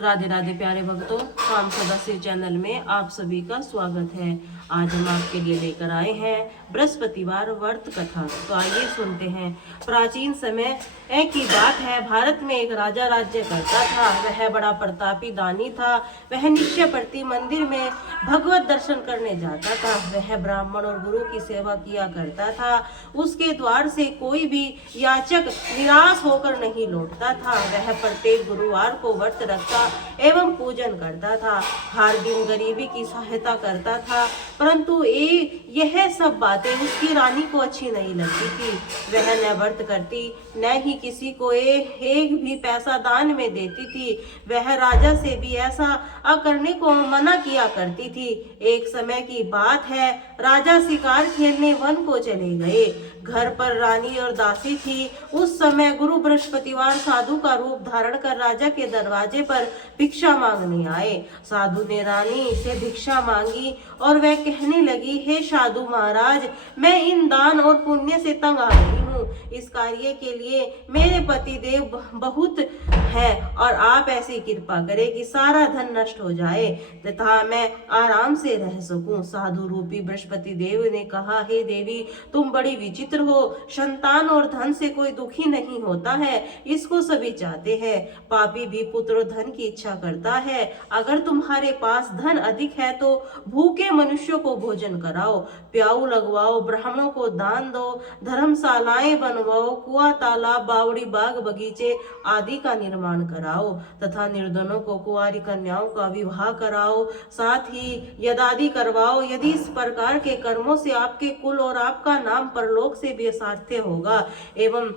राधे राधे प्यारे भक्तों, काम सदस्य चैनल में आप सभी का स्वागत है। आज हम आपके लिए लेकर आए हैं बृहस्पतिवार व्रत कथा। तो आइए सुनते हैं। प्राचीन समय की बात है। भारत में एक राजा राज्य करता था। वह बड़ा प्रतापी दानी था। वह निश्चय प्रति मंदिर में भगवत दर्शन करने जाता था। वह ब्राह्मण और गुरु की सेवा किया करता था। उसके द्वार से कोई भी याचक निराश होकर नहीं लौटता था। वह प्रत्येक गुरुवार को व्रत रखता एवं पूजन करता था। हर दिन गरीबी की सहायता करता था। परंतु यह सब बातें उसकी रानी को अच्छी नहीं लगती थी। वह न व्रत करती, न ही किसी को एक भी पैसा दान में देती थी। वह राजा से भी ऐसा करने को मना किया करती थी। एक समय की बात है, राजा शिकार खेलने वन को चले गए। घर पर रानी और दासी थी। उस समय गुरु बृहस्पतिवार साधु का रूप धारण कर राजा के दरवाजे पर भिक्षा मांगने आए। साधु ने रानी से भिक्षा मांगी और वह कहने लगी, हे साधु महाराज, मैं इन दान और पुण्य से तंग आ गई हूँ। इस कार्य के लिए मेरे पति देव बहुत है और आप ऐसी कृपा करें कि सारा धन नष्ट हो जाए तथा मैं आराम से रह सकूं। साधु रूपी बृहस्पति देव ने कहा, हे देवी, तुम बड़ी विचित्र हो। संतान और धन से कोई दुखी नहीं होता है, इसको सभी चाहते हैं। पापी भी पुत्र और धन की इच्छा करता है। अगर तुम्हारे पास धन अधिक है तो भूखे मनुष्यों को भोजन कराओ, प्याऊ लगवाओ, ब्राह्मणों को दान दो, धर्मशालाएं बनवाओ, कुआं, तालाब, बावड़ी, बाग, बगीचे आदि का निर्माण कराओ तथा निर्धनों को, कुंवारी कन्याओं का विवाह कराओ, साथ ही यदादि करवाओ। यदि इस प्रकार के कर्मों से आपके कुल और आपका नाम परलोक से भी सार्थ्य होगा एवं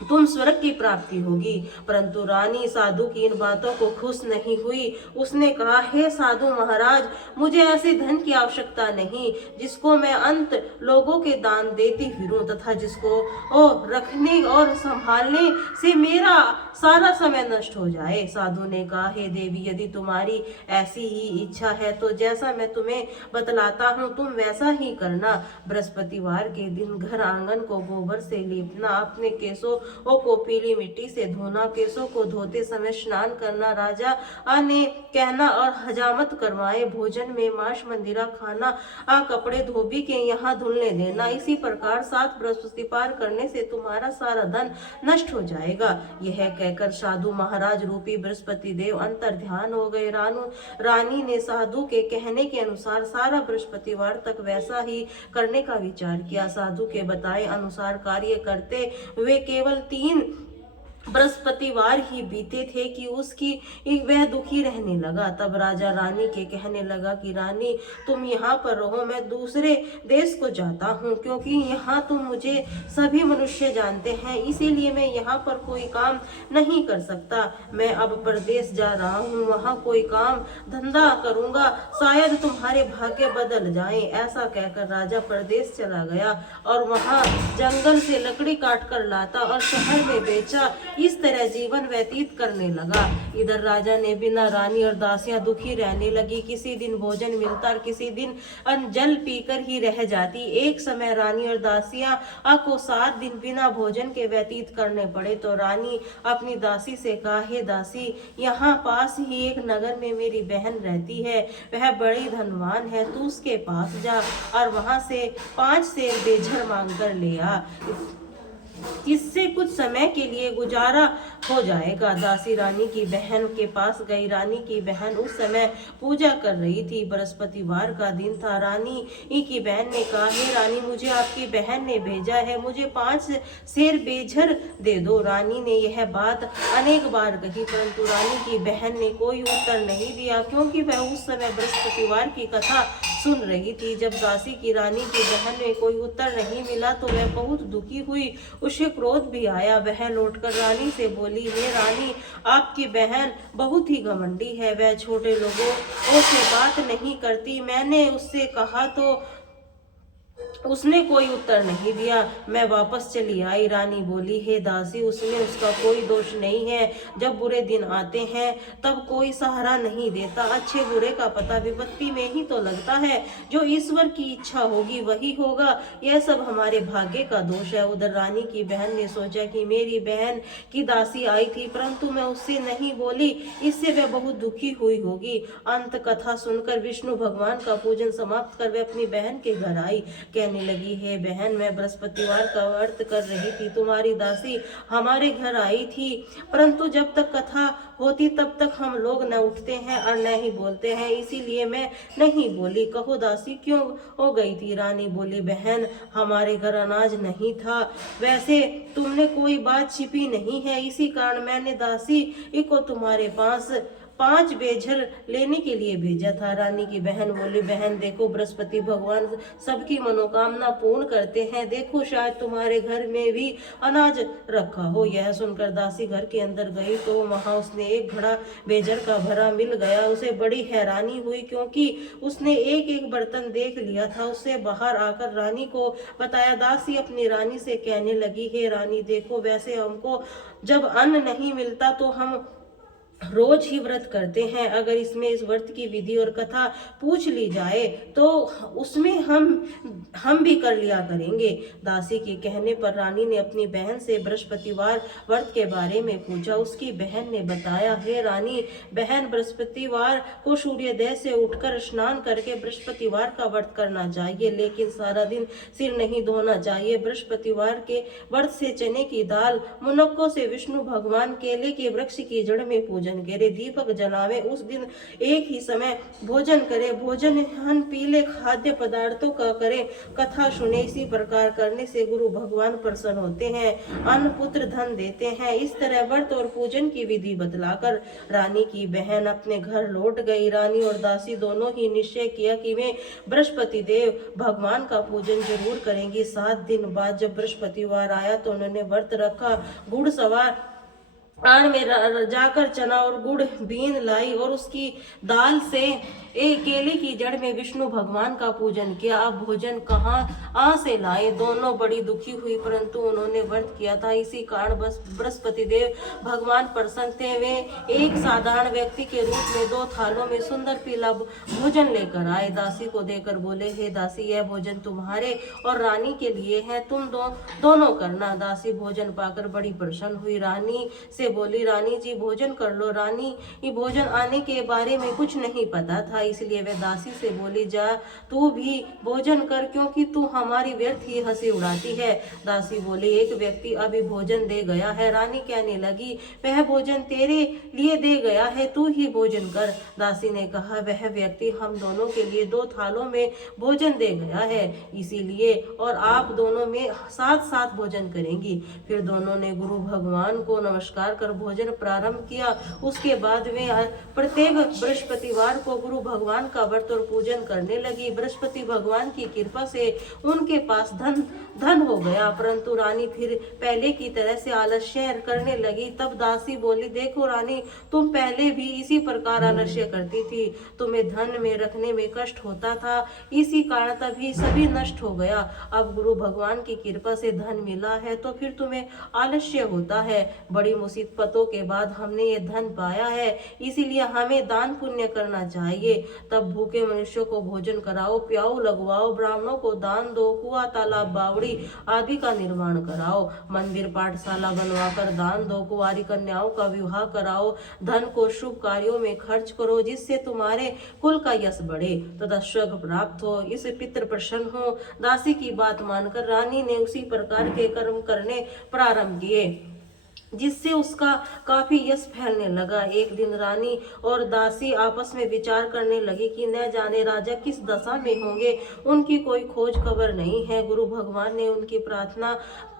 तुम स्वर्ग की प्राप्ति होगी। परंतु रानी साधु की इन बातों को खुश नहीं हुई। उसने कहा, हे साधु महाराज, मुझे ऐसे धन की आवश्यकता नहीं जिसको मैं अंत लोगों के दान देती फिरूं तथा जिसको रखने और संभालने से मेरा सारा समय नष्ट हो जाए। साधु ने कहा, हे देवी, यदि तुम्हारी ऐसी ही इच्छा है तो जैसा मैं तुम्हें बतलाता हूँ तुम वैसा ही करना। बृहस्पतिवार के दिन घर आंगन को गोबर से लीपना, अपने केसों को पीली मिट्टी से धोना, केसों को धोते समय स्नान करना, राजा ने कहना और हजामत करवाए, भोजन में मांस मंदिरा खाना, कपड़े धोबी के यहाँ धुलने देना। इसी प्रकार 7 बृहस्पतिवार करने से तुम्हारा सारा धन नष्ट हो जाएगा। यह कहकर साधु महाराज रूपी बृहस्पति देव अंतर ध्यान हो गए। रानी ने साधु के कहने के अनुसार सारा बृहस्पतिवार तक वैसा ही करने का विचार किया। साधु के बताए अनुसार कार्य करते हुए केवल 3 बृहस्पतिवार ही बीते थे कि वह दुखी रहने लगा। तब राजा रानी के कहने लगा कि रानी, तुम यहाँ पर रहो, मैं दूसरे देश को जाता हूँ, क्योंकि यहाँ तुम मुझे सभी मनुष्य जानते हैं, इसीलिए मैं यहाँ पर कोई काम नहीं कर सकता। मैं अब प्रदेश जा रहा हूँ, वहाँ कोई काम धंधा करूँगा, शायद तुम्हारे भाग्य बदल जाएं। ऐसा कहकर राजा प्रदेश चला गया और वहाँ जंगल से लकड़ी काट कर लाता और शहर में बेचा। इस तरह जीवन व्यतीत करने लगा। इधर राजा ने बिना रानी और दासियां दुखी रहने लगी। किसी दिन भोजन मिलता और किसी दिन जल पीकर ही रह जाती। एक समय रानी और दासियां को 7 दिन बिना भोजन के व्यतीत करने पड़े तो रानी अपनी दासी से कहा, हे दासी, यहाँ पास ही एक नगर में मेरी बहन रहती है, वह बड़ी धनवान है, तू उसके पास जा और वहां से 5 सेर बेझर मांग कर ले आ, इससे कुछ समय के लिए गुजारा हो जाएगा। दासी रानी की बहन के पास गई। रानी की बहन उस समय पूजा कर रही थी। बृहस्पतिवार का दिन था। रानी की बहन ने कहा, हे रानी, मुझे आपकी बहन ने भेजा है, मुझे 5 सेर बेझर दे दो। रानी ने यह बात अनेक बार कही, परंतु रानी की बहन ने कोई उत्तर नहीं दिया, क्योंकि वह उस समय बृहस्पतिवार की कथा सुन रही थी। जब दासी की रानी की बहन में कोई उत्तर नहीं मिला तो वह बहुत दुखी हुई। उसे क्रोध भी आया। वह लौटकर रानी से बोली, हे रानी, आपकी बहन बहुत ही घमंडी है, वह छोटे लोगों से बात नहीं करती। मैंने उससे कहा तो उसने कोई उत्तर नहीं दिया। मैं वापस चली आई। रानी बोली, हे दासी, उसमें उसका कोई दोष नहीं है। जब बुरे दिन आते हैं तब कोई सहारा नहीं देता। अच्छे बुरे का पता विपत्ति में ही तो लगता है। जो ईश्वर की इच्छा होगी वही होगा। यह सब हमारे भाग्य का दोष है। उधर रानी की बहन ने सोचा कि मेरी बहन की दासी आई थी, परंतु मैं उससे नहीं बोली, इससे वह बहुत दुखी हुई होगी। अंत कथा सुनकर विष्णु भगवान का पूजन समाप्त कर वे अपनी बहन के घर आई। कहने लगी, हे बहन, मैं बृहस्पतिवार का व्रत कर रही थी। तुम्हारी दासी हमारे घर आई थी, परंतु जब तक कथा होती तब तक हम लोग न उठते हैं और न ही बोलते हैं, इसीलिए मैं नहीं बोली। कहो दासी क्यों हो गई थी? रानी बोली, बहन, हमारे घर अनाज नहीं था। वैसे तुमने कोई बात छिपी नहीं है, इसी कारण मैंने दासी को तुम्हारे पास 5 बेझर लेने के लिए भेजा था। रानी की बहन बोली, बहन देखो, बृहस्पति भगवान सबकी मनोकामना पूर्ण करते हैं। देखो, शायद तुम्हारे घर में भी अनाज रखा हो। यह सुनकर दासी घर के अंदर गई तो वहां उसने एक घड़ा बेजर का भरा मिल गया। उसे बड़ी हैरानी हुई, क्योंकि उसने एक एक बर्तन देख लिया था। उससे बाहर आकर रानी को बताया। दासी अपनी रानी से कहने लगी, हे रानी देखो, वैसे हमको जब अन्न नहीं मिलता तो हम रोज ही व्रत करते हैं। अगर इसमें इस व्रत की विधि और कथा पूछ ली जाए तो उसमें हम भी कर लिया करेंगे। दासी के कहने पर रानी ने अपनी बहन से बृहस्पतिवार व्रत के बारे में पूछा। उसकी बहन ने बताया, हे रानी बहन, बृहस्पतिवार को सूर्योदय से उठकर स्नान करके बृहस्पतिवार का व्रत करना चाहिए, लेकिन सारा दिन सिर नहीं धोना चाहिए। बृहस्पतिवार के व्रत से चने की दाल, मुनक्कों से विष्णु भगवान, केले के वृक्ष की जड़ में पूजन करे, दीपक जलावे। उस दिन एक ही समय भोजन करे। भोजन पीले खाद्य पदार्थों का करे, कथा सुने। इसी प्रकार करने से गुरु भगवान प्रसन्न होते हैं, अन्न पुत्र धन देते हैं। इस तरह व्रत और पूजन की विधि बतलाकर रानी की बहन अपने घर लौट गई। रानी और दासी दोनों ही निश्चय किया कि वे बृहस्पति देव भगवान का पूजन जरूर करेंगी। 7 दिन बाद जब बृहस्पतिवार आया तो उन्होंने व्रत रखा। घुड़सवार आन में जाकर चना और गुड़ बीन लाई और उसकी दाल से एक केले की जड़ में विष्णु भगवान का पूजन किया। अब भोजन कहाँ से लाए? दोनों बड़ी दुखी हुई, परंतु उन्होंने व्रत किया था, इसी कारण बस बृहस्पति देव भगवान प्रसन्न थे। वे एक साधारण व्यक्ति के रूप में 2 थालों में सुंदर पीला भोजन लेकर आए। दासी को देकर बोले, हे दासी, यह भोजन तुम्हारे और रानी के लिए है, तुम दोनों करना। दासी भोजन पाकर बड़ी प्रसन्न हुई। रानी से बोली, रानी जी भोजन कर लो। रानी ये भोजन आने के बारे में कुछ नहीं पता था, इसलिए वह दासी से बोली, जा तू भी भोजन कर, क्योंकि तू हमारी व्यर्थ ही हंसी उड़ाती है। दासी बोली, एक व्यक्ति अभी भोजन दे गया है। रानी कहने लगी, वह भोजन तेरे लिए दे गया है, तू ही भोजन कर। दासी ने कहा, वह व्यक्ति हम दोनों के लिए 2 थालों में भोजन दे गया है, इसीलिए और आप दोनों में साथ साथ भोजन करेंगी। फिर दोनों ने गुरु भगवान को नमस्कार कर भोजन प्रारंभ किया। उसके बाद वे प्रत्येक बृहस्पतिवार को गुरु भगवान का व्रत और पूजन करने लगी। बृहस्पति भगवान की कृपा से उनके पास धन हो गया, परंतु रानी फिर पहले की तरह से आलस्य करने लगी। तब दासी बोली, देखो रानी, तुम पहले भी इसी प्रकार आलस्य करती थी, तुम्हें धन में रखने में कष्ट होता था, इसी कारण तभी सभी नष्ट हो गया। अब गुरु भगवान की कृपा से धन मिला है तो फिर तुम्हें आलस्य होता है। बड़ी मुसीबतों के बाद हमने ये धन पाया है, इसीलिए हमें दान पुण्य करना चाहिए। तब भूखे मनुष्यों को भोजन कराओ, प्याऊ लगवाओ, ब्राह्मणों को दान दो, कुआं तालाब बावड़ी आदि का निर्माण कराओ, मंदिर पाठशाला बनवाकर दान दो, कुंवारी कन्याओं का विवाह कराओ, धन को शुभ कार्यों में खर्च करो, जिससे तुम्हारे कुल का यश बढ़े तथा सुख प्राप्त हो, इस पितृ प्रसन्न हो। दासी की बात मानकर रानी ने उसी प्रकार के कर्म करने प्रारंभ किए, जिससे उसका काफी यश फैलने लगा। एक दिन रानी और दासी आपस में विचार करने लगी कि न जाने राजा किस दशा में होंगे, उनकी कोई खोज खबर नहीं है। गुरु भगवान ने उनकी प्रार्थना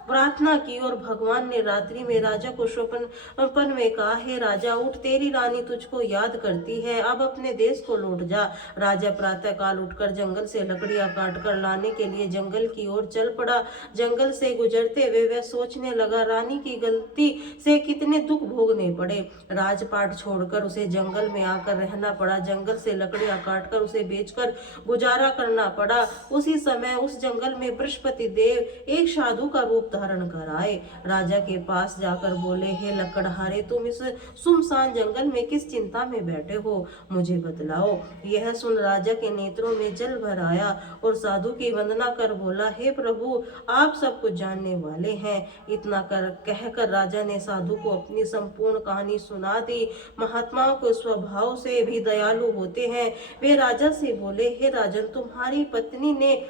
प्रार्थना की और भगवान ने रात्रि में राजा को स्वप्न में कहा, हे राजा उठ, तेरी रानी तुझको याद करती है, अब अपने देश को लौट जा। राजा प्रातः काल उठकर जंगल से लकड़ियां काट कर लाने के लिए जंगल की ओर चल पड़ा। जंगल से गुजरते हुए वह सोचने लगा, रानी की गलती से कितने दुख भोगने पड़े। राजपाट छोड़कर उसे जंगल में आकर रहना पड़ा। जंगल से लकड़ियां काटकर उसे बेचकर गुजारा करना पड़ा। उसी समय उस जंगल में बृहस्पति देव एक साधु का रूप धारण कर आए। राजा के पास जाकर बोले, हे लकड़हारे, तुम इस सुनसान जंगल में किस चिंता में बैठे हो, मुझे बतलाओ। यह सुन राजा के नेत्रों में जल भर आया और साधु की वंदना कर बोला, हे प्रभु, आप सब कुछ जानने वाले हैं। इतना कहकर राजा ने साधु को अपनी संपूर्ण कहानी सुना दी। महात्माओं के स्वभाव से भी दयालु होते हैं। वे राजा से बोले, हे राजन, तुम्हारी पत्नी ने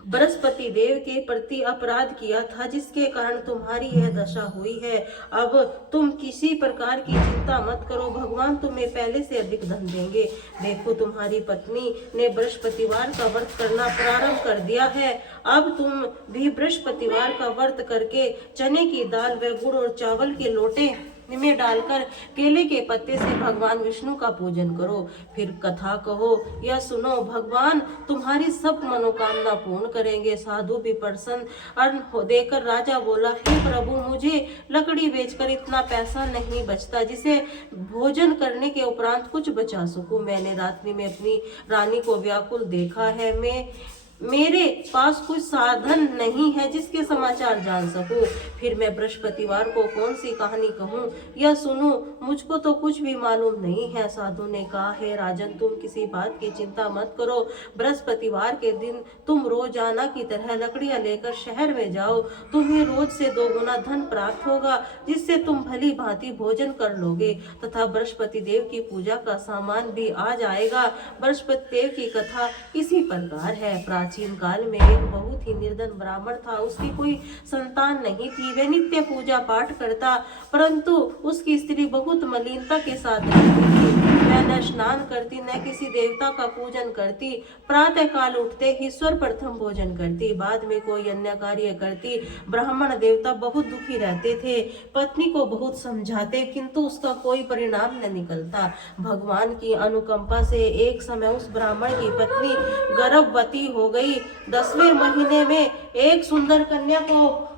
बृहस्पति देव के प्रति अपराध किया था, जिसके कारण तुम्हारी यह दशा हुई है। अब तुम किसी प्रकार की चिंता मत करो, भगवान तुम्हें पहले से अधिक धन देंगे। देखो, तुम्हारी पत्नी ने बृहस्पतिवार का व्रत करना प्रारंभ कर दिया है। अब तुम भी बृहस्पतिवार का व्रत करके चने की दाल व गुड़ और चावल के लोटे में डालकर केले के पत्ते से भगवान विष्णु का पूजन करो। फिर कथा कहो या सुनो, भगवान तुम्हारी सब मनोकामना पूर्ण करेंगे। साधु भी प्रसन्न देकर राजा बोला, हे प्रभु, मुझे लकड़ी बेचकर इतना पैसा नहीं बचता जिसे भोजन करने के उपरांत कुछ बचा सकूं। मैंने रात्रि में अपनी रानी को व्याकुल देखा है। मेरे पास कुछ साधन नहीं है जिसके समाचार जान सकूं। फिर मैं बृहस्पतिवार को कौन सी कहानी कहूं या सुनूं, मुझको तो कुछ भी मालूम नहीं है। साधु ने कहा, हे राजन, तुम किसी बात की चिंता मत करो। बृहस्पतिवार के दिन तुम रोजाना की तरह लकड़ियां लेकर शहर में जाओ। तुम्हें रोज से 2 गुना धन प्राप्त होगा, जिससे तुम भली भांति भोजन कर लोगे तथा बृहस्पति देव की पूजा का सामान भी आ जाएगा। बृहस्पति देव की कथा इसी प्रकार है। प्राचीन काल में एक बहुत ही निर्धन ब्राह्मण था। उसकी कोई संतान नहीं थी। वह नित्य पूजा पाठ करता, परंतु उसकी स्त्री बहुत मलिनता के साथ रहती थी। वह न स्नान करती, न किसी देवता का पूजन करती। प्रातः काल उठते ही सर्वप्रथम भोजन करती, बाद में कोई अन्य कार्य करती। ब्राह्मण देवता बहुत दुखी रहते थे। पत्नी को बहुत समझाते, किंतु उसका कोई परिणाम न निकलता। भगवान की अनुकंपा से एक समय उस ब्राह्मण की पत्नी गर्भवती हो गई। 10वें महीने में एक सुंदर कन्या को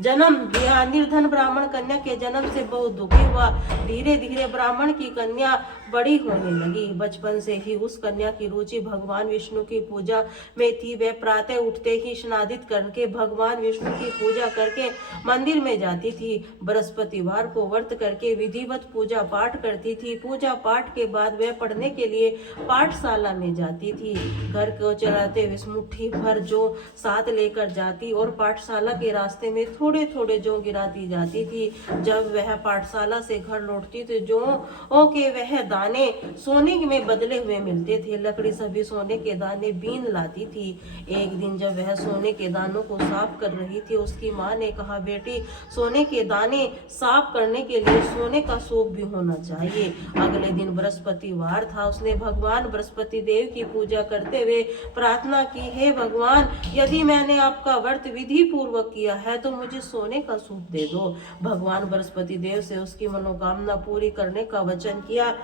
जन्म दिया। निर्धन ब्राह्मण कन्या के जन्म से बहुत दुखी हुआ। धीरे धीरे ब्राह्मण की कन्या बड़ी होने लगी। बचपन से ही उस कन्या की रुचि भगवान विष्णु की पूजा में थी। वह प्रातः उठते ही स्नादित करके भगवान विष्णु की पूजा करके मंदिर में जाती थी। बृहस्पतिवार को व्रत करके विधिवत पूजा पाठ करती थी। पूजा पाठ के बाद वह पढ़ने के लिए पाठशाला में जाती थी। घर को चलाते हुए मुट्ठी भर जौ साथ लेकर जाती और पाठशाला के रास्ते में थोड़े थोड़े जौ गिराती जाती थी। जब वह पाठशाला से घर लौटती तो जौ के वह दाने सोने में बदले हुए मिलते थे। लकड़ी सभी सोने के दाने बीन लाती थी। एक दिन जब वह सोने के दानों को साफ कर रही थी, उसकी माँ ने कहा, बेटी, सोने के दाने साफ करने के लिए सोने का सूप भी होना चाहिए। अगले दिन बृहस्पतिवार था। उसने भगवान बृहस्पति देव की पूजा करते हुए प्रार्थना की, हे भगवान, यदि मैंने आपका व्रत विधि पूर्वक किया है तो मुझे सोने का सूप दे दो। भगवान बृहस्पति देव से उसकी मनोकामना पूरी करने का वचन किया।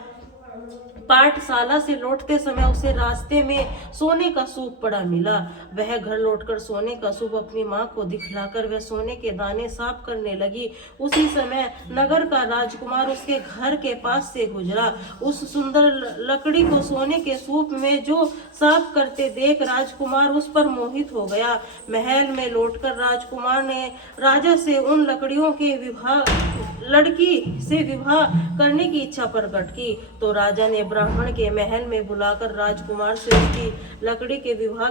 पाठशाला से लौटते समय उसे रास्ते में सोने का सूप पड़ा मिला। वह घर लौटकर सोने का सूप अपनी माँ को दिखलाकर वह सोने के दाने साफ करने लगी। उसी समय नगर का राजकुमार उसके घर के पास से गुजरा। उस सुंदर लकड़ी को सोने के सूप में जो साफ करते देख राजकुमार उस पर मोहित हो गया। महल में लौटकर राजकुमार ने राजा से उन लकड़ियों के लड़की से विवाह करने की इच्छा प्रकट की। तो राजा ने ब्राह्मण के महल में बुलाकर राजकुमार से उसकी लड़की के विवाह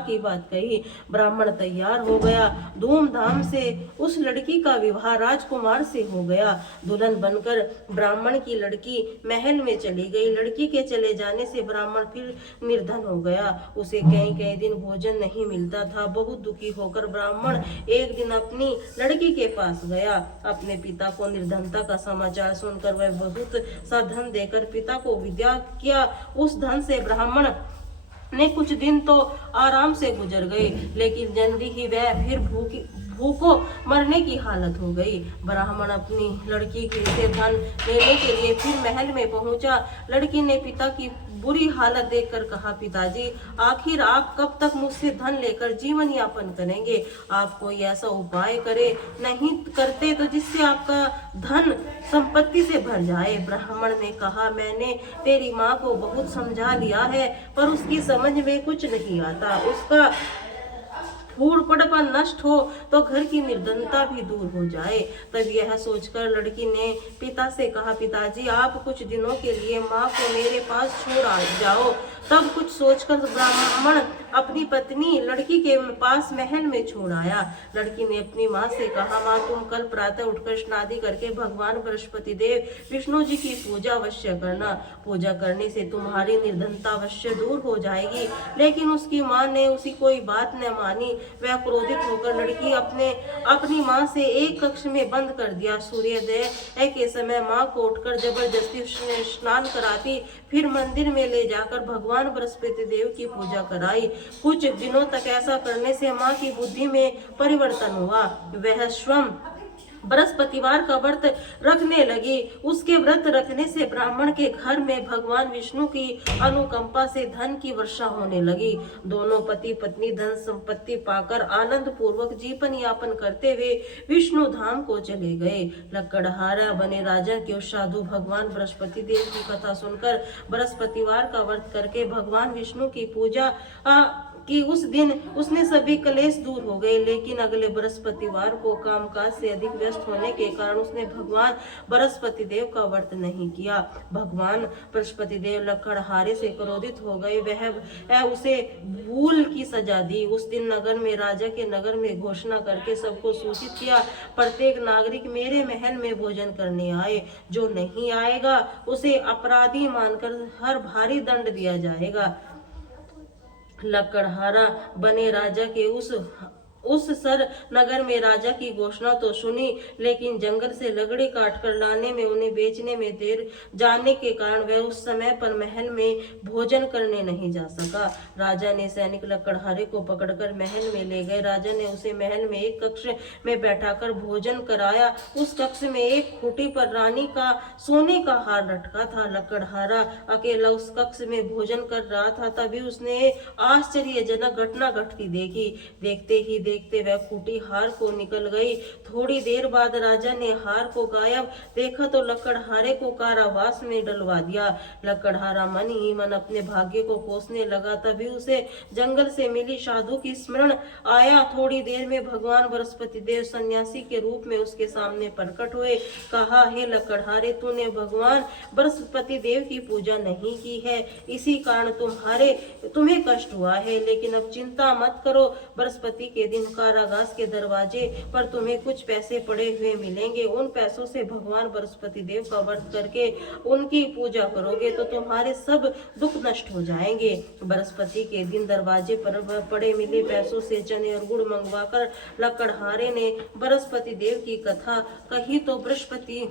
की बात कही। ब्राह्मण तैयार हो गया। धूमधाम से उस लड़की का विवाह राजकुमार से हो गया। दुल्हन बनकर ब्राह्मण की लड़की महल में चली गई। लड़की के चले जाने से ब्राह्मण फिर निर्धन हो गया। उसे कई दिन भोजन नहीं मिलता था। बहुत दुखी होकर ब्राह्मण एक दिन अपनी लड़की के पास गया। अपने पिता को निर्धनता का समाचार सुनकर वह बहुत सा धन देकर पिता को विदा किया। उस धन से ब्राह्मण ने कुछ दिन तो आराम से गुजर गए, लेकिन जल्दी ही वह फिर भूखों मरने की हालत हो गई। ब्राह्मण अपनी लड़की के से धन लेने के लिए फिर महल में पहुंचा। लड़की ने पिता की बुरी हालत देखकर कहा, पिताजी, आखिर आप कब तक मुझसे धन लेकर जीवन यापन करेंगे? आप कोई ऐसा उपाय करे, नहीं करते तो जिससे आपका धन संपत्ति से भर जाए। ब्राह्मण ने कहा, मैंने तेरी माँ को बहुत समझा लिया है, पर उसकी समझ में कुछ नहीं आता। उसका फूड़पड़पन नष्ट हो तो घर की निर्धनता भी दूर हो जाए। तब यह सोचकर लड़की ने पिता से कहा, पिताजी, आप कुछ दिनों के लिए माँ को मेरे पास छोड़ आ जाओ। तब कुछ सोचकर ब्राह्मण अपनी पत्नी लड़की के पास महल में छोड़ आया। लड़की ने अपनी माँ से कहा, माँ, तुम कल प्रातः उठकर स्नादि करके भगवान बृहस्पति देव विष्णु जी की पूजा अवश्य करना। पूजा करने से तुम्हारी निर्धनता अवश्य दूर हो जाएगी। लेकिन उसकी माँ ने उसकी कोई बात न मानी। वह क्रोधित होकर लड़की अपनी माँ से एक कक्ष में बंद कर दिया। सूर्योदय के समय माँ को उठकर जबरदस्ती स्नान कराती, फिर मंदिर में ले जाकर भगवान बृहस्पति देव की पूजा कराई। कुछ दिनों तक ऐसा करने से माँ की बुद्धि में परिवर्तन हुआ। वह स्वयं बृहस्पतिवार का व्रत रखने लगी। उसके व्रत रखने से ब्राह्मण के घर में भगवान विष्णु की अनुकंपा से धन की वर्षा होने लगी। दोनों पति पत्नी धन संपत्ति पाकर आनंद पूर्वक जीवन यापन करते हुए विष्णु धाम को चले गए। लकड़हारा बने राजा के साधु भगवान बृहस्पति देव की कथा सुनकर बृहस्पतिवार का व्रत करके भगवान विष्णु की पूजा कि उस दिन उसने सभी क्लेश दूर हो गए। लेकिन अगले बृहस्पतिवार को कामकाज से अधिक व्यस्त होने के कारण उसने भगवान बृहस्पति देव का व्रत नहीं किया। भगवान बृहस्पति देव लकड़हारे से क्रोधित हो गए। वह उसे भूल की सजा दी। उस दिन नगर में राजा के नगर में घोषणा करके सबको सूचित किया, प्रत्येक नागरिक मेरे महल में भोजन करने आए। जो नहीं आएगा उसे अपराधी मानकर हर भारी दंड दिया जाएगा। लकड़हारा बने राजा के उस सर नगर में राजा की घोषणा तो सुनी, लेकिन जंगल से लकड़ी काट कर लाने में उन्हें बेचने में देर जाने के कारण वह उस समय पर महल में भोजन करने नहीं जा सका। राजा ने सैनिक लकड़हारे को पकड़कर महल में ले गए। राजा ने उसे महल में एक कक्ष में बैठाकर भोजन कराया। उस कक्ष में एक खूंटी पर रानी का सोने का हार लटका था। लकड़हारा अकेला उस कक्ष में भोजन कर रहा था। तभी उसने आश्चर्यजनक घटना घटती देखी। देखते ही देखते वह खूंटी हार को निकल गई। थोड़ी देर बाद राजा ने हार को गायब देखा तो लकड़हारे को कारावास में डलवा दिया। लकड़हारा मन ही मन अपने भाग्य को कोसने लगा। तभी उसे जंगल से मिली साधु की स्मरण आया। थोड़ी देर में भगवान बृहस्पति देव सन्यासी के रूप में उसके सामने प्रकट हुए। कहा, हे लकड़हारे, तूने भगवान बृहस्पति देव की पूजा नहीं की है, इसी कारण तुम्हें कष्ट हुआ है। लेकिन अब चिंता मत करो, बृहस्पति के दिन कारागार के दरवाजे पर तुम्हें कुछ पैसे पड़े हुए मिलेंगे। उन पैसों से भगवान बृहस्पति देव का व्रत करके उनकी पूजा करोगे तो तुम्हारे सब दुख नष्ट हो जाएंगे। बृहस्पति के दिन दरवाजे पर पड़े मिले पैसों से चने और गुड़ मंगवाकर लकड़हारे ने बृहस्पति देव की कथा कही तो बृहस्पति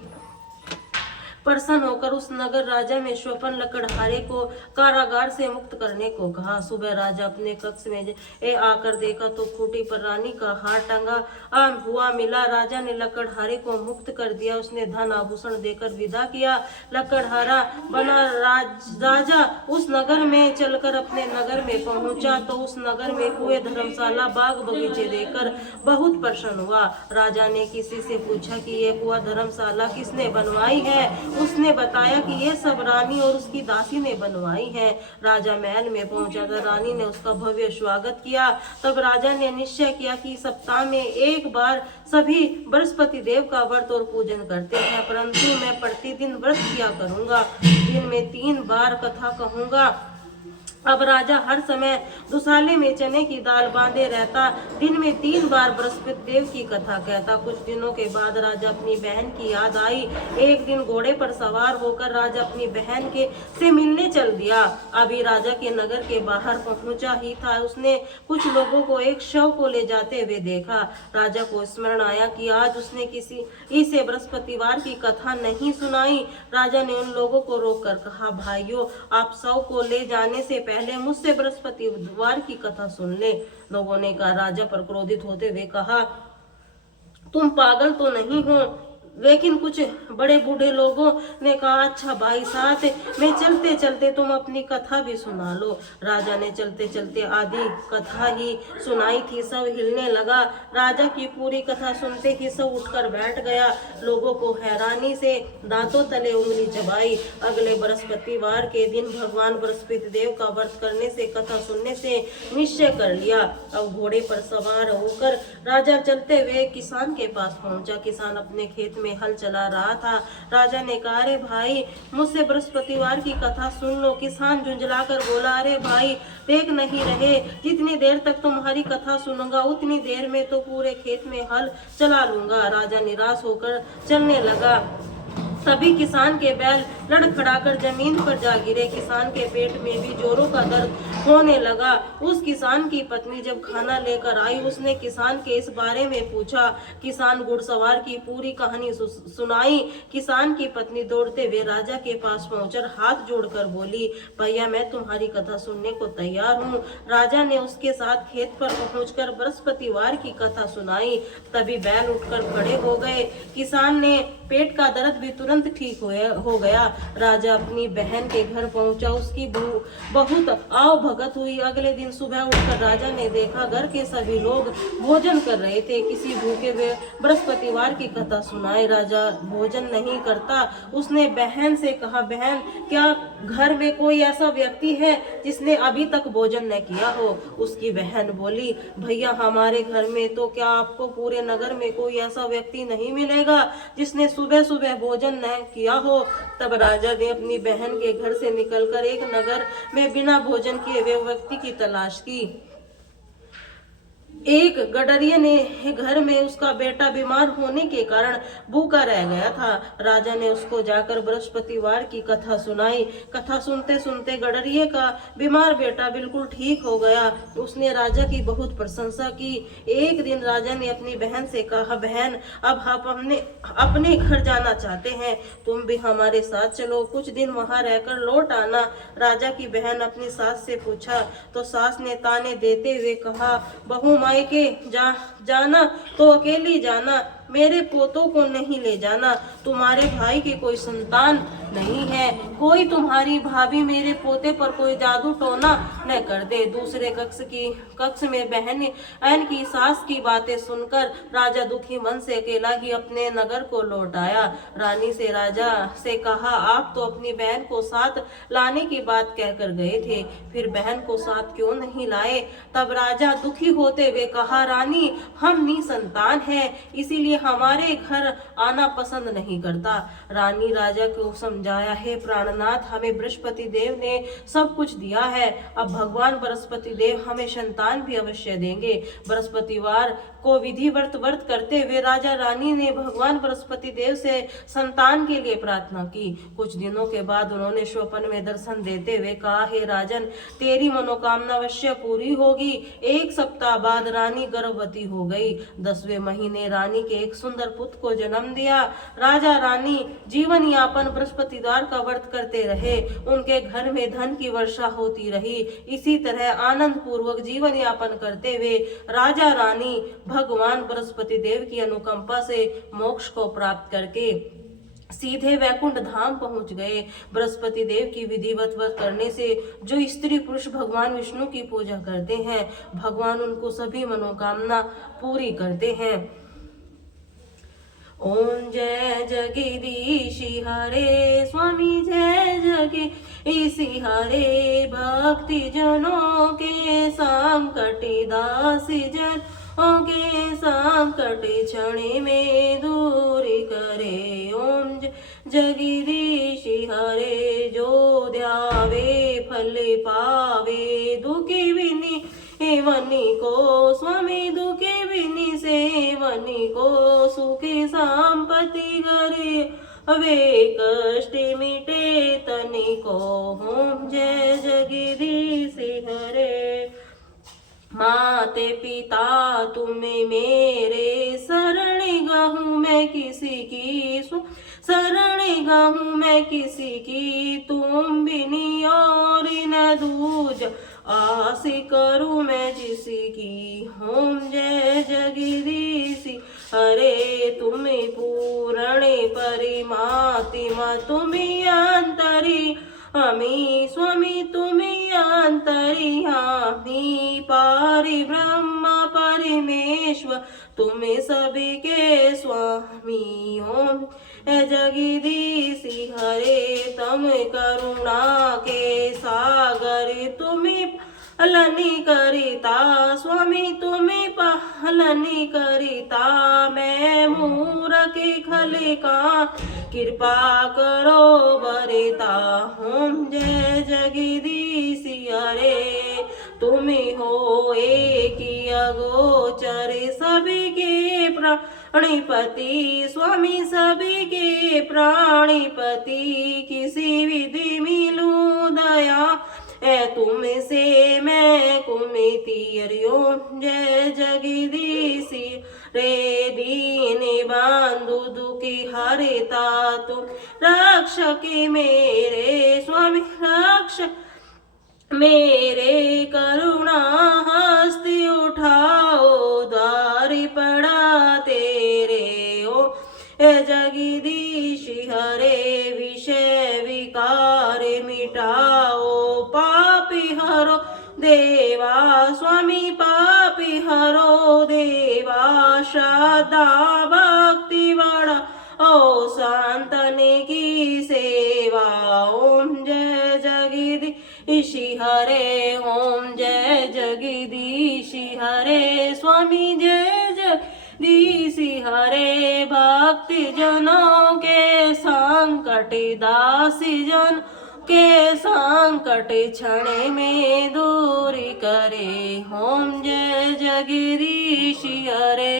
प्रसन्न होकर उस नगर राजा में स्वपन लकड़हारे को कारागार से मुक्त करने को कहा। सुबह राजा अपने कक्ष में आकर देखा तो खूंटी पर रानी का हार टंगा हुआ मिला। राजा ने लकड़हारे को मुक्त कर दिया। उसने धन आभूषण देकर विदा किया। लकड़हारा बना राजा उस नगर में चलकर अपने नगर में पहुंचा तो उस नगर में कुएं, धर्मशाला, बाग बगीचे देखकर बहुत प्रसन्न हुआ। राजा ने किसी से पूछा कि ये कुआं, धर्मशाला किसने बनवाई है? उसने बताया कि ये सब रानी और उसकी दासी ने बनवाई है। राजा महल में पहुंचा तो रानी ने उसका भव्य स्वागत किया। तब राजा ने निश्चय किया कि सप्ताह में एक बार सभी बृहस्पति देव का व्रत और पूजन करते हैं, परंतु मैं प्रतिदिन व्रत किया करूंगा। दिन में 3 बार कथा कहूंगा। अब राजा हर समय दुसाले में चने की दाल बांधे रहता। दिन में 3 बार बृहस्पति देव की कथा कहता। कुछ दिनों के बाद राजा अपनी बहन की याद आई। एक दिन घोड़े पर सवार होकर राजा अपनी बहन से मिलने चल दिया। अभी राजा के नगर के बाहर पहुंचा ही था, उसने कुछ लोगों को एक शव को ले जाते हुए देखा। राजा को स्मरण आया कि आज उसने किसी से बृहस्पतिवार की कथा नहीं सुनाई। राजा ने उन लोगों को रोककर कहा, भाइयों, आप शव को ले जाने से पहले मुझसे बृहस्पतिवार की कथा सुन ले। लोगों ने कहा, राजा पर क्रोधित होते हुए कहा, तुम पागल तो नहीं हो? लेकिन कुछ बड़े बूढ़े लोगों ने कहा, अच्छा भाई साहब, मैं चलते चलते तुम अपनी कथा भी सुना लो। राजा ने चलते चलते आधी कथा ही सुनाई थी। सब हिलने लगा। राजा की पूरी कथा सुनते ही सब उठकर बैठ गया। लोगों को हैरानी से दांतों तले उंगली चबाई। अगले बृहस्पतिवार के दिन भगवान बृहस्पति देव का व्रत करने से, कथा सुनने से निश्चय कर लिया। अब घोड़े पर सवार होकर राजा चलते हुए किसान के पास पहुंचा। किसान अपने खेत में हल चला रहा था। राजा ने कहा, अरे भाई, मुझसे बृहस्पतिवार की कथा सुन लो। किसान झुंझलाकर बोला, अरे भाई, देख नहीं रहे, जितनी देर तक तुम्हारी कथा सुनूंगा उतनी देर में तो पूरे खेत में हल चला लूंगा। राजा निराश होकर चलने लगा। तभी किसान के बैल लड़खड़ाकर जमीन पर जा गिरे। किसान के पेट में भी जोरों का दर्द होने लगा। उस किसान की पत्नी जब खाना लेकर आई, उसने किसान के इस बारे में पूछा। किसान घुड़सवार की पूरी कहानी सुनाई। किसान की पत्नी दौड़ते हुए राजा के पास पहुंचकर हाथ जोड़कर बोली, भैया, मैं तुम्हारी कथा सुनने को तैयार हूँ। राजा ने उसके साथ खेत पर पहुंचकर बृहस्पतिवार की कथा सुनाई। तभी बैल उठकर खड़े हो गए। किसान ने पेट का दर्द भी तुरंत ठीक हो गया। राजा अपनी बहन के घर पहुंचा। उसकी बहुत आव भगत हुई। अगले दिन सुबह उठकर राजा ने देखा, घर के सभी लोग भोजन कर रहे थे। किसी भूखे हुए बृहस्पतिवार की कथा सुनाए। राजा भोजन नहीं करता। उसने बहन से कहा, बहन, क्या घर में कोई ऐसा व्यक्ति है जिसने अभी तक भोजन न किया हो? उसकी बहन बोली, भैया, हमारे घर में तो क्या आपको पूरे नगर में कोई ऐसा व्यक्ति नहीं मिलेगा जिसने सुबह सुबह भोजन न किया हो? तब राजा ने अपनी बहन के घर से निकलकर एक नगर में बिना भोजन किए हुए व्यक्ति की तलाश की। एक गडरिये ने घर में उसका बेटा बीमार होने के कारण भूखा रह गया था। राजा ने उसको जाकर बृहस्पतिवार की कथा सुनाई। कथा सुनते सुनते गडरिये का बीमार बेटा बिल्कुल ठीक हो गया। उसने राजा की बहुत प्रशंसा की। एक दिन राजा ने अपनी बहन से कहा, बहन, अब हम अपने घर जाना चाहते हैं, तुम भी हमारे साथ चलो, कुछ दिन वहां रहकर लौट आना। राजा की बहन अपनी सास से पूछा तो सास ने ताने देते हुए कहा, बहू मायके जाना तो अकेली जाना, मेरे पोतों को नहीं ले जाना। तुम्हारे भाई की कोई संतान नहीं है। कोई तुम्हारी भाभी मेरे पोते पर कोई जादू टोना न कर दे। दूसरे कक्ष में बहन की सास की बातें सुनकर राजा दुखी मन से अकेला ही अपने नगर को लौट आया। रानी से राजा से कहा, आप तो अपनी बहन को साथ लाने की बात कहकर गए थे, फिर बहन को साथ क्यों नहीं लाए? तब राजा दुखी होते हुए कहा, रानी, हम निसंतान हैं, इसीलिए हमारे घर आना पसंद नहीं करता। रानी राजा को समझाया, हे प्राणनाथ, हमें बृहस्पति देव ने सब कुछ दिया है, अब भगवान बृहस्पति देव हमें संतान भी अवश्य देंगे। बृहस्पतिवार को विधिवत व्रत करते हुए राजा रानी ने भगवान बृहस्पति देव से संतान के लिए प्रार्थना की। कुछ दिनों के बाद उन्होंने स्वप्न में दर्शन देते हुए कहा, हे राजन, तेरी मनोकामना अवश्य पूरी होगी। एक सप्ताह बाद रानी गर्भवती हो गई। 10वें महीने रानी के एक सुंदर पुत्र को जन्म दिया। राजा रानी जीवन यापन बृहस्पतिवार का व्रत करते रहे। उनके घर में धन की वर्षा होती रही। इसी तरह आनंद पूर्वक जीवन यापन करते हुए राजा रानी भगवान बृहस्पति देव की अनुकंपा से मोक्ष को प्राप्त करके सीधे वैकुंठ धाम पहुंच गए। बृहस्पति देव की विधिवत व्रत करने से जो स्त्री पुरुष भगवान विष्णु की पूजा करते हैं, भगवान उनको सभी मनोकामना पूरी करते हैं। ओम जय जगदीश हरे स्वामी, जय जगदीश हरे, भक्ति जनों के संकट दास जन के संकट क्षण में दूर करे। ओम जगदीश हरे, जो ध्यावे फल पावे, दुखी विनी वनी को स्वामी, दुखी विनी से वनी को सुखी संपत्ति करे, वे कष्ट मिटे तनि को। ओम जय जगदीश हरे। माते पिता तुम्हें मेरे शरण गहूँ, मैं किसी की शरण गाहूँ मैं किसी की, तुम बिनी और न दूज आस करूँ मैं जिसी की। ओम जय जगदीश हरे, तुम्हें पूर्ण परिमात्मा, तुम्हें अंतरी हमी स्वामी, तुम्हें अंतर्यामी पारि ब्रह्म परमेश्वर, तुम्हें सभी के स्वामी। ओम जगदीश हरे, तुम करुणा के सागर, तुम्हें पालनी करिता स्वामी, तुम्हें पालनी करिता। मैं मूर्ख खल का कृपा करो बरिता। ओम जय जगदीश हरे, तुम्हें हो एक अगोचर, सभी के प्राणिपति स्वामी, सभी के प्राणिपति। किसी विधि मिलूं दया तुमसे मैं कुमिति। ओम जय जगदीश रे, दीन बंधु दुखी हरिता, तुम रक्षक मेरे स्वामी, रक्षक मेरे। करुणा हस्त उठाओ, द्वार पड़ा तेरे। ओ जगदीश हरे, विषय विकार मिटाओ, पापी हरो देवा स्वामी, पापी हरो देवा। श्रद्धा भक्ति बड़ा ओ संतन की सेवा। ओम जय जगदीश हरे, ओम जय जगदीश हरे स्वामी, जय जगदीश हरे। भक्ति जनों के संकट, दासी जन के संकट क्षण में दूर करे। ओम जय जगदीश हरे।